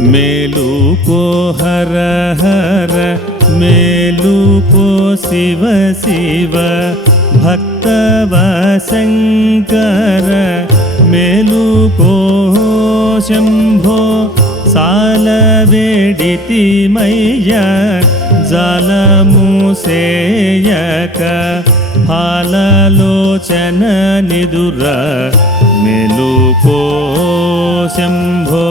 మేలు కో హర హర మేలు కో శివ శివ భక్తవ శంకర మేలుకో శంభో సాలవేడితి మయ్య జలముసేయక ఫాలలోచన నిదుర మెలుకో శంభో.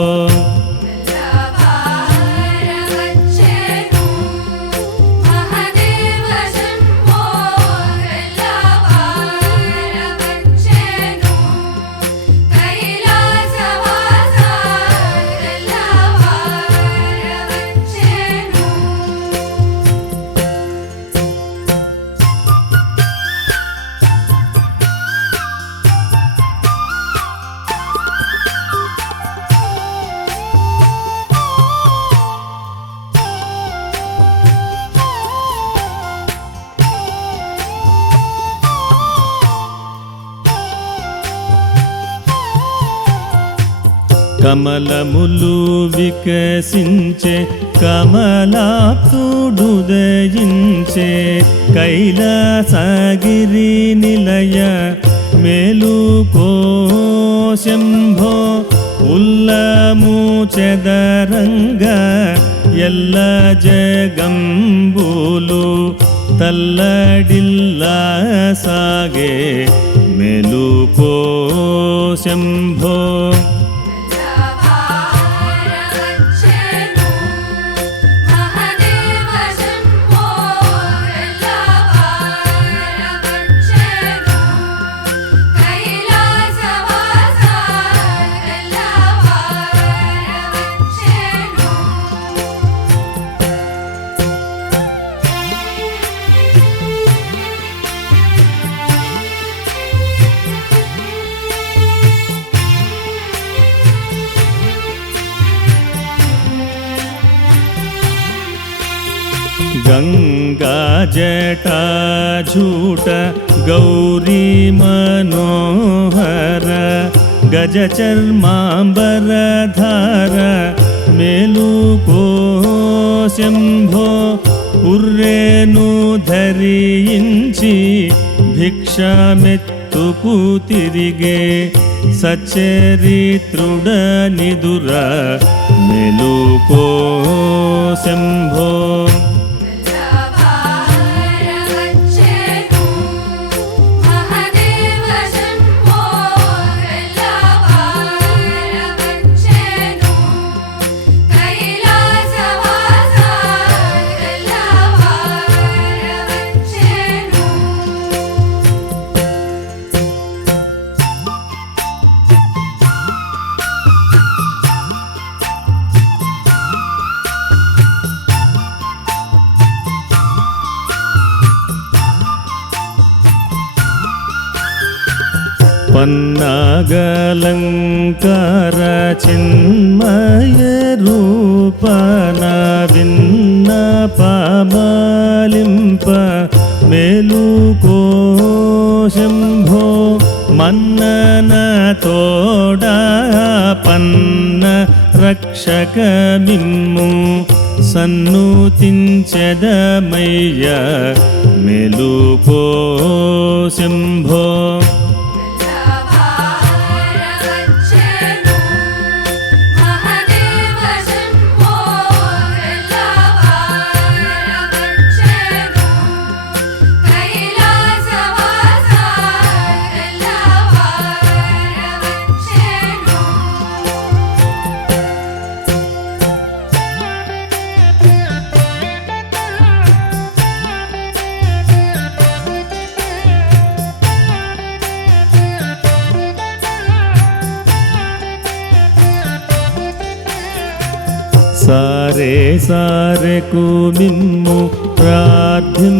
కమలములు వికసించే కమలాప్తుడుదయించే కైలాసగిరి నిలయ మేలుకో శంభో ఉల్లము చెదరంగ ఎల్ల జగంబులు తల్లడిల్లా సాగే మెలుకో శంభో गङ्गा जटा झूट गौरी मनोहर गजचर्माम्बरधार मेलुको शम्भो उर्रेणुधरिञ्चि भिक्षमित्तुकु तिरिगे सचरितृडनिदुर मेलुको शम्भो పన్నాగలంకార చిన్మయ రూపన విన్న పామాలింప మేలుకో శంభో మన్నన తోడా పన్న రక్షక మిమ్ము సన్నుతించెదమయ్య మెలుకో శంభో. సారే సారెకు మిమ్ము ప్రార్థింపుచున్నాము.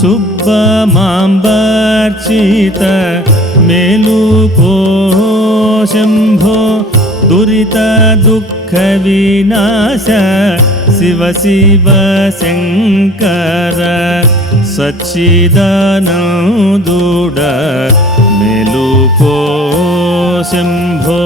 సుబ్బమాంబర్చిత మేలుకో శంభో దురిత దుఃఖ వినాశ శివ శివ శంకర సచ్చిదానందుడ మెలుకో శంభో.